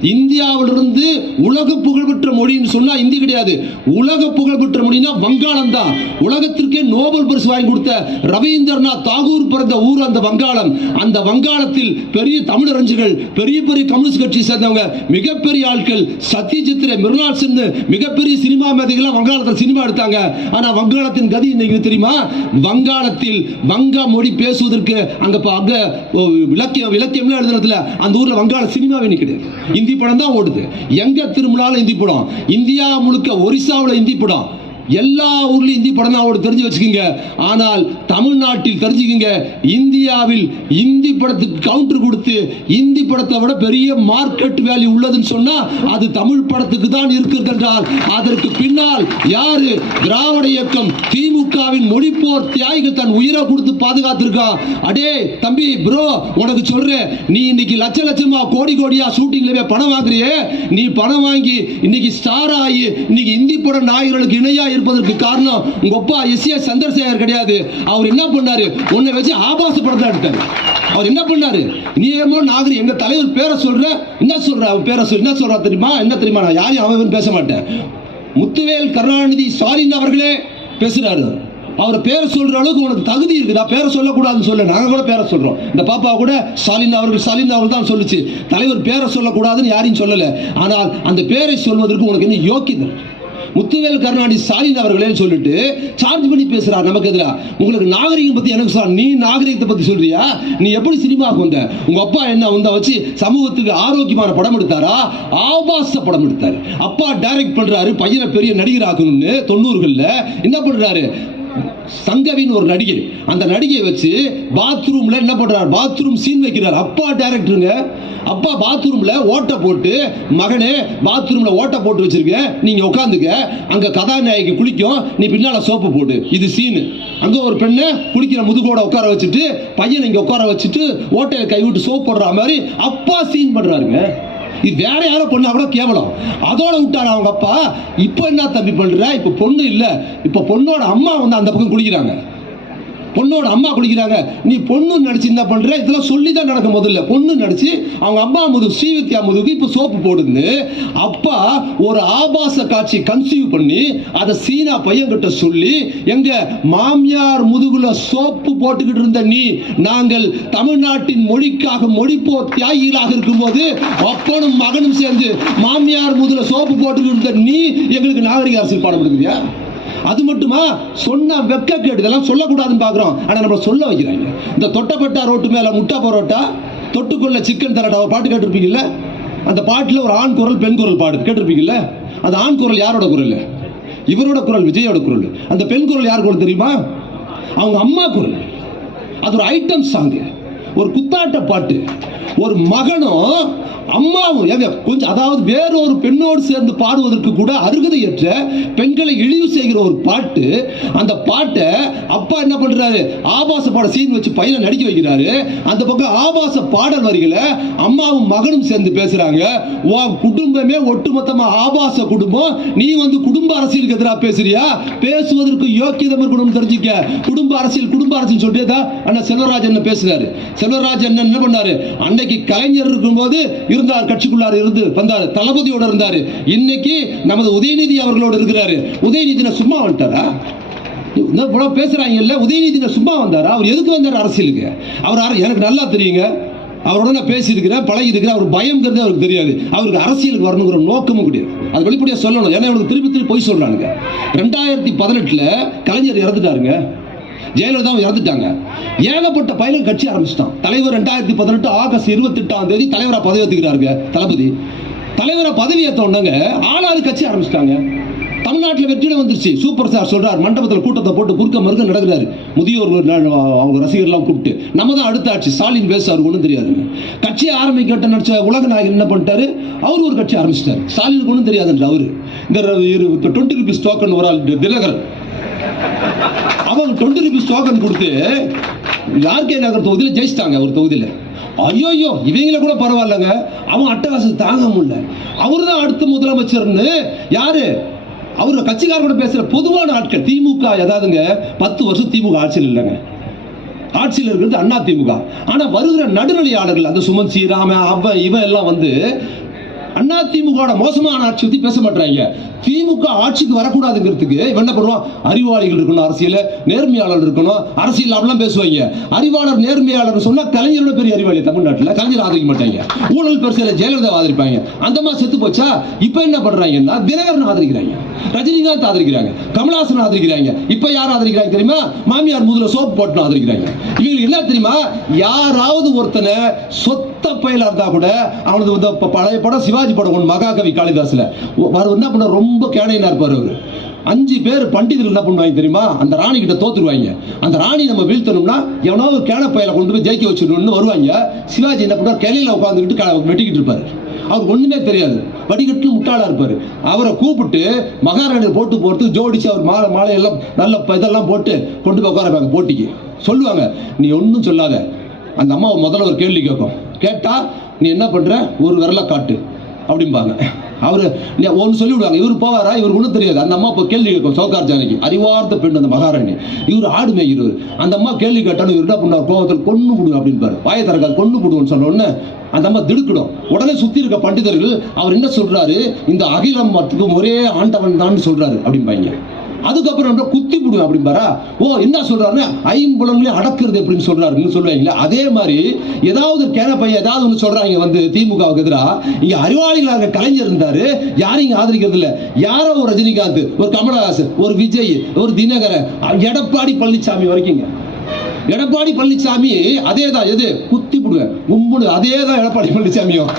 In இந்தியாவிலிருந்து உலக புகழ்பெற்ற மொழின்னு சொன்னா இந்தி கிடையாது. உலக புகழ்பெற்ற மொழினா வங்காளம் தான். உலகத்திற்கே நோபல் பரிசு வாங்கி கொடுத்த ரவீந்திரநாத் தாகூர் பிறந்த ஊர் அந்த வங்காளம். அந்த வங்காளத்தில் பெரிய தமிழறிஞர்கள் பெரிய பெரிய கம்யூனிஸ்ட் கட்சி சேர்ந்தவங்க மிகப்பெரிய ஆட்கள் சத்யஜித் ரே மிருனால் சென் மிகப்பெரிய சினிமா மேதைகள்லாம் வங்காளத்தில் சினிமா எடுத்தாங்க. ஆனா வங்காளத்தின் கதி இன்னைக்கு தெரியுமா? வங்காளத்தில் வங்க மொழி பேசுவதற்கு அங்க அங்க இலக்கியம் இலக்கியம்லாம் எழுதுனதுல அந்த ஊர்ல வங்காள சினிமாவே இன்னைக்கு இந்தி படம் தான் ஓடுது. எங்க திரும்பினாலும் இந்தி படம். இந்தியா முழுக்க ஒரிசாவில் இந்தி படம். எல்லா ஊர்லயும் இந்தி படம் தான் அவரு தெரிஞ்சு வச்சுக்கோங்க. ஆனால் தமிழ்நாட்டில் தெரிஞ்சுக்கோங்க. இந்தியாவில் இந்தி படத்துக்கு கவுண்டர் கொடுத்து இந்தி படத்தை விட பெரிய மார்க்கெட் வேல்யூ உள்ளதுன்னு சொன்னா அது தமிழ் படத்துக்கு தான் இருக்கிறது என்றால் அதற்கு பின்னால் யாரு? திராவிட இயக்கம் திமுகவின் மொழிப்போர் தியாகிகள் தன் உயிரை கொடுத்து பாதுகாத்திருக்கா? அடே தம்பி ப்ரோ உனக்கு சொல்றேன். நீ இன்னைக்கு லட்ச லட்சமா கோடி கோடியா ஷூட்டிங்ல பணம் வாங்குறியே? நீ பணம் வாங்கி இன்னைக்கு ஸ்டார் ஆகி இன்னைக்கு இந்தி பட நாயகர்களுக்கு இணையா இருப்பதற்கு காரணம் உங்க அப்பா எஸ் ஏ சந்திரசேகர் கிடையாது. அவர் என்ன பண்ணாரு? உன்னை வச்சு ஆபாச படத்தை எடுத்தாரு. அவர் என்ன பண்ணாரு? நீ ஏமோ நாகரி எங்க தலைவர் பேரை சொல்ற என்ன சொல்ற? அவர் பேரை சொல் என்ன சொல்றா தெரியுமா? என்ன தெரியுமா? நான் யாரையும் அவன் பேச மாட்டேன். முத்துவேல் கருணாநிதி ஸ்டாலின் அவர்களே பேசுறாரு. அவர். பேரை சொல்ற அளவுக்கு உனக்கு தகுதி இருக்குதா. பேரை சொல்லக்கூடாதுன்னு சொல்ல நாங்க கூட பேரை சொல்றோம். இந்த பாப்பா கூட ஸ்டாலின் அவர்கள் ஸ்டாலின் அவர்கள் தான் சொல்லுச்சு. தலைவர் பேரை சொல்லக்கூடாதுன்னு யாரையும் சொல்லல. ஆனால் அந்த பேரை சொல்வதற்கு உனக்கு என்ன யோக்கியது? முத்துவேல் கருணாநிதி ஸ்டாலின் அவர்களே சொல்லிட்டு சார்ஜ் பண்ணி பேசுறார் நமக்கு எதிரா. உங்களுக்கு நாகரிகம் பத்தி எனக்கு சொல்ல நீ நாகரிகத்தை பத்தி சொல்றியா? நீ எப்படி சினிமாவுக்கு வந்த? உங்க அப்பா என்ன வந்தா வச்சு சமூகத்துக்கு ஆரோக்கியமான படம் எடுத்தாரா? ஆபாச படம் எடுத்தாரு. அப்பா டைரக்ட் பண்றாரு பையனை பெரிய நடிகர் ஆக்கணும்னு தொண்ணூறுகள்ல. என்ன பண்றாரு? சங்கவின் ஒரு நடிகை. அந்த நடிகையை வச்சு பாத்ரூம்ல என்ன பண்றார்? பாத்ரூம் சீன் வைக்கிறார். அப்பா டேரக்டருங்க அப்பா பாத்ரூம்ல ஓட்டை போட்டு மகனே பாத்ரூம்ல ஓட்டை போட்டு வச்சிருக்க நீங்க உட்காந்துக்க அங்க கதாநாயகி குளிக்கும் நீ பின்னால சோப்பு போடு. இது சீனு அங்க ஒரு பெண்ணை குளிக்கிற முதுகோட உட்கார வச்சுட்டு பையனை இங்க உட்கார வச்சுட்டு ஓட்டையில கை விட்டு சோப் போடுற மாதிரி அப்பா சீன் பண்றாருங்க. இது வேற யாரோ பொண்ணா கூட கேவலம். அதோட விட்டாரு அவங்க அப்பா? இப்போ என்ன தம்பி பண்ற? இப்போ பொண்ணு இல்லை. இப்போ பொண்ணோட அம்மா வந்து அந்த பக்கம் குளிக்கிறாங்க. பொண்ணோட அம்மா குளிக்கிறாங்க நீ பொண்ணு நடிச்சு என்ன பண்ற? இதெல்லாம் சொல்லி தான் நடக்கும் முதல்ல. பொண்ணு நடிச்சு அவங்க அம்மா முதுகு ஸ்ரீவித்யா முதுகு இப்போ சோப்பு போடுது அப்பா ஒரு ஆபாச காட்சி கன்சீவ் பண்ணி அதை சீனா பையன்கிட்ட சொல்லி எங்க மாமியார் முதுகுல சோப்பு போட்டுக்கிட்டு இருந்த நீ நாங்கள் தமிழ்நாட்டின் மொழிக்காக மொழிப்போ தியாகிகளாக இருக்கும்போது அப்பனும் மகனும் சேர்ந்து மாமியார் முதுகுல சோப்பு போட்டுக்கிட்டு இருந்த நீ எங்களுக்கு நாகரிக அரசியல் பாடம் அது மட்டுமா? சொன்ன வெக்க கேடு இதெல்லாம் சொல்லக்கூடாதுன்னு பார்க்குறோம். ஆனால் நம்ம சொல்ல வைக்கிறாங்க. இந்த தொட்டப்பட்டா ரோட்டு மேலே முட்டை பரோட்டா தொட்டுக்குள்ள சிக்கன் தரட்டா ஒரு பாட்டு கேட்டிருப்பீங்கல்ல? அந்த பாட்டில் ஒரு ஆண் குரல் பெண் குரல் பாடு கேட்டிருப்பீங்கல்ல? அந்த ஆண் குரல் யாரோட குரல்? இவரோட குரல் விஜயோட குரல். அந்த பெண் குரல் யார் குரல் தெரியுமா? அவங்க அம்மா குரல். அது ஒரு ஐட்டம் சாங்கு. ஒரு குத்தாட்ட பாட்டு. ஒரு மகனும் அம்மாவும் ஏங்க கொஞ்சம் அதாவது வேறொரு பெண்ணோடு சேர்ந்து பாடுவதற்கு கூட அருகதையற்ற பெண்களை இழிவு செய்கிற ஒரு பாட்டு. அந்த பாட்டை அப்பா என்ன பண்றாரு? ஆபாச பாட சீன் வச்சு பையனை நடிக்க வைக்கிறாரு. அந்த பக்கம் ஆபாச பாடல் வரிகளை அம்மாவும் மகனும் சேர்ந்து பேசுறாங்க. உன் குடும்பமே ஒட்டுமொத்தமா ஆபாச குடும்பம். நீ வந்து குடும்ப அரசியலுக்கு எதிராக பேசுறியா? பேசுவதற்கு யோக்கியதம் இருக்கணும்னு தெரிஞ்சுக்க. குடும்ப அரசியல் குடும்ப அரசியல் சொல்லிட்டே தான் அண்ணா செல்வராஜ் என்ன பேசுறாரு. செல்வராஜ் என்ன என்ன பண்ணாரு? அன்னைக்கு கலைஞர் இருக்கும்போது இருந்தார் கட்சிக்குள்ளார் இருந்து வந்தார் தளபதியோட இருந்தார். இன்னைக்கு நமது உதயநிதி அவர்களோட இருக்கிறாரு. உதயநிதின சும்மா வந்துட்டாரா? இவ்வளோ பேசுகிறாங்கல்ல பேசுறாங்கல்ல? உதயநிதின சும்மா வந்தாரா? அவர் எதுக்கு வந்தார் அரசியலுக்கு? அவர் அர- எனக்கு நல்லா தெரியுங்க. அவரோட நான் பேசியிருக்கிறேன் பழகிருக்கிறேன் அவர் பயம்ங்கிறது அவருக்கு தெரியாது. அவருக்கு அரசியலுக்கு வரணுங்கிற நோக்கமும் கிடையாது. அது வெளிப்படையாக சொல்லணும். ஏன்னா இவங்களுக்கு திருப்பி திருப்பி போய் சொல்கிறானுங்க ரெண்டாயிரத்தி பதினெட்டில் கலைஞர் இறந்துட்டாருங்க. ஜெயலலிதாவும் இறந்துட்டாங்க. ஏகப்பட்ட பயிலும் கட்சி ஆரம்பிச்சிட்டான். தலைவர் ரெண்டாயிரத்தி பதினெட்டு ஆகஸ்ட் இருபத்தி எட்டாம் தேதி தலைவரை பதவி ஏற்றுக்கிறாருங்க தளபதி. தலைவரை பதவி ஏற்ற உடனே ஆளாளு கட்சி ஆரம்பிச்சிட்டாங்க. தமிழ்நாட்டில் வெற்றிட வந்துருச்சு. சூப்பர் ஸ்டார் சொல்றார் மண்டபத்தில் கூட்டத்தை போட்டு குறுக்க மறுக்க நடக்கிறாரு. முதியோர் அவங்க ரசிகர்லாம் கூப்பிட்டு நம்ம தான் அடுத்த ஆட்சி. ஸ்டாலின் பேசுவார் ஒன்றும் தெரியாதுங்க கட்சியை ஆரம்பிக்கட்ட நினச்ச உலக நாயகன் என்ன பண்ணிட்டாரு? அவர் ஒரு கட்சி ஆரம்பிச்சிட்டாரு. ஸ்டாலினுக்கு ஒன்றும் தெரியாதுன்ற அவரு. இந்த டுவெண்ட்டி ருபீஸ் டோக்கன் ஒரு ஆள் தினகரன். அவங்க டுவெண்ட்டி ருபீஸ் டோக்கன் கொடுத்து யார்கே நகர் தொகுதியில் ஜெயிச்சிட்டாங்க ஒரு தொகுதியில். ஐயோ ஐயோ இவங்கள கூட பரவாயில்லைங்க. அவன் அட்டகாசம் தாங்க முடியல. அவர் தான் அடுத்த முதலமைச்சர்னு யாரு? அவர் கட்சிக்காரர் கூட பேசுகிற பொதுவான ஆட்கள் திமுக ஏதாவதுங்க பத்து வருஷம் திமுக ஆட்சியில் இல்லைங்க. ஆட்சியில் இருக்கிறது அண்ணா திமுக. ஆனால் வருகிற நடுநிலையாளர்கள் அந்த சுமன் சீராம அவன் இவன் எல்லாம் வந்து அண்ணா திமுக மோசமான ஆட்சி பத்தி பேச மாட்டாங்க திமுக ஆட்சிக்கு வரக்கூடாதுங்கிறதுக்கு என்ன பண்ணுவான்? அறிவாளிகள் இருக்கணும் அரசியல் நேர்மையாளர் இருக்கணும். அரசியல் அப்படிலாம் பேசுவாங்க. அறிவாளர் நேர்மையாளர் சொன்னா கலைஞரோட பெரிய அறிவாளி தமிழ்நாட்டில். கலைஞர் ஆதரிக்க மாட்டாங்க. ஊழல் பெருசில ஜெயலலிதா ஆதரிப்பாங்க. அந்த மாதிரி செத்து போச்சா? இப்போ என்ன பண்றாங்கன்னா தினகரன் ஆதரிக்கிறாங்க. ரஜினிகாந்த் ஆதரிக்கிறாங்க. கமலஹாசன் ஆதரிக்கிறாங்க. இப்போ யார் ஆதரிக்கிறாங்க தெரியுமா? மாமியார் முதல்ல சோப்பு போட்டு ஆதரிக்கிறாங்க. இவங்களுக்கு என்ன தெரியுமா? யாராவது ஒருத்தனை சொத்து பயில இருந்தால் கூட அவனது வந்து இப்போ பழைய படம் சிவாஜி படம் ஒன்று மகாகவி காளிதாஸில் அவர் என்ன பண்ண ரொம்ப கேடையினா இருப்பார் அவர். அஞ்சு பேர் பண்டிதர்கள் என்ன பண்ணுவாங்க தெரியுமா? அந்த ராணி கிட்ட தோத்துருவாங்க. அந்த ராணி நம்ம வீழ்த்தணும்னா எவனோ ஒரு கேன பையில கொண்டு போய் ஜெயிக்க வச்சிடணும்னு வருவாங்க. சிவாஜி என்ன பண்ணுவார்? கிளையில உட்காந்துக்கிட்டு வெட்டிக்கிட்டு இருப்பாரு. அவர் ஒண்ணுமே தெரியாது. வடிகட்டு முட்டாளா இருப்பாரு. அவரை கூப்பிட்டு மகாராணியை போட்டு போட்டு ஜோடிச்சு அவர் மாலை மாலையெல்லாம் நல்ல ப- இதெல்லாம் போட்டு கொண்டு போய் உட்காரப்பாங்க போட்டிக்கு. சொல்லுவாங்க நீ ஒன்றும் சொல்லாத. அந்த அம்மா முதல்ல ஒரு கேள்வி கேட்கும். கேட்டால் நீ என்ன பண்ணுற ஒரு விரலை காட்டு. அப்படிம்பாங்க. அவர் ஒன்று சொல்லிவிடுவாங்க. இவர் போவாரா? இவர் ஒன்றும் தெரியாது. அந்த அம்மா இப்போ கேள்வி கேட்கும். சௌகார் ஜானகி அறிவார்த்த பெண் அந்த மகாராணி. இவர் ஆடு மேய்கிறவர். அந்த அம்மா கேள்வி கேட்டாலும் இவர் என்ன பண்ணுவார்? கோபத்தில் கொண்டு விடுங்க அப்படின்பாரு வாய திறக்காது கொண்டு விடுவோன்னு சொன்ன உடனே அந்த அம்மா திடுக்கிடும். உடனே சுற்றி இருக்க பண்டிதர்கள் அவர் என்ன சொல்கிறாரு இந்த அகிலம் மத்துக்கும் ஒரே ஆண்டவன் தான் சொல்கிறாரு அப்படிம்பாங்க. அதுக்கப்புறம் என்ன குத்தி விடுவேன் அப்படிம்பாரா? ஓ என்ன சொல்றாருன்னா ஐம்புலங்களையும் அடக்குறது எப்படின்னு சொல்றாருன்னு சொல்லுவாங்களே? அதே மாதிரி ஏதாவது கேன பையன் ஏதாவது ஒன்று சொல்றாங்க வந்து திமுகவுக்கு எதிராக இங்க அறிவாளிகளாக கலைஞர் இருந்தாரு. யாரும் இங்க ஆதரிக்கிறது இல்லை யாரோ ஒரு ரஜினிகாந்த் ஒரு கமலஹாசன் ஒரு விஜய் ஒரு தினகரன் எடப்பாடி பழனிசாமி வரைக்குங்க எடப்பாடி பழனிசாமி அதே தான் எது? குத்தி விடுவேன் கும்பிடு அதே தான் எடப்பாடி பழனிசாமியும்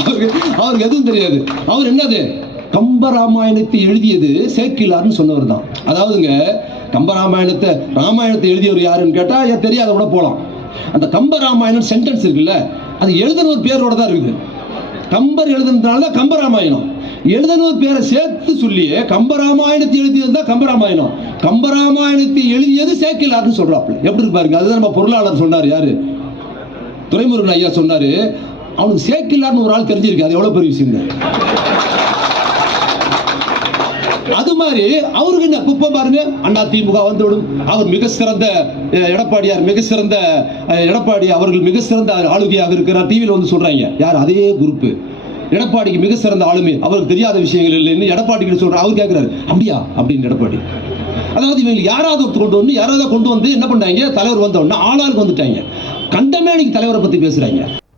அவருக்கு அவருக்கு எதுவும் தெரியாது. அவர் என்னது? கம்பராமாயணத்தை எழுதியது சேக்கிலார்னு சொன்னவர் தான் அதாவதுங்க கம்பராமாயணத்தை ராமாயணத்தை எழுதியவர் யாருன்னு கேட்டால் ஏன் தெரியாத கூட போகலாம் அந்த கம்பராமாயணம் சென்டென்ஸ் இருக்குல்ல அது எழுதினவர் பேரோட தான் இருக்குது. கம்பர் எழுதுனதுனால கம்பராமாயணம். எழுதினவர் பேரை சேர்த்து சொல்லியே கம்பராமாயணத்தை எழுதியது தான் கம்பராமாயணம். கம்பராமாயணத்தை எழுதியது சேக்கிலார்னு சொல்றாப்புல. எப்படி இருப்பாருங்க அதுதான் நம்ம பொருளாளர் சொன்னார் யாரு? துரைமுருகன் ஐயா சொன்னாரு அவனுக்கு சேக்கிலார்னு ஒரு ஆள் தெரிஞ்சிருக்கு அது எவ்வளவு பெரிய விஷயம் அது மாதிரி அவருக்கு என்ன இப்ப பாருங்க? அண்ணா திமுக வந்துவிடும். அவர் மிக சிறந்த எடப்பாடியார் மிக சிறந்த எடப்பாடி அவர்கள் மிக சிறந்த ஆளுகையாக இருக்கிறார். டிவியில் வந்து சொல்றாங்க. யார்? அதே குரூப் எடப்பாடிக்கு மிக சிறந்த ஆளுமை. அவருக்கு தெரியாத விஷயங்கள் இல்லைன்னு எடப்பாடி சொல்ற அவர் கேட்கிறாரு அப்படியா? அப்படின்னு எடப்பாடி. அதாவது இவங்க யாராவது ஒருத்தர் கொண்டு வந்து யாராவது கொண்டு வந்து என்ன பண்ணாங்க தலைவர் வந்த உடனே ஆளாளுக்கு வந்துட்டாங்க. கண்டமேனிக்கு தலைவரை பத்தி பேசுறாங்க.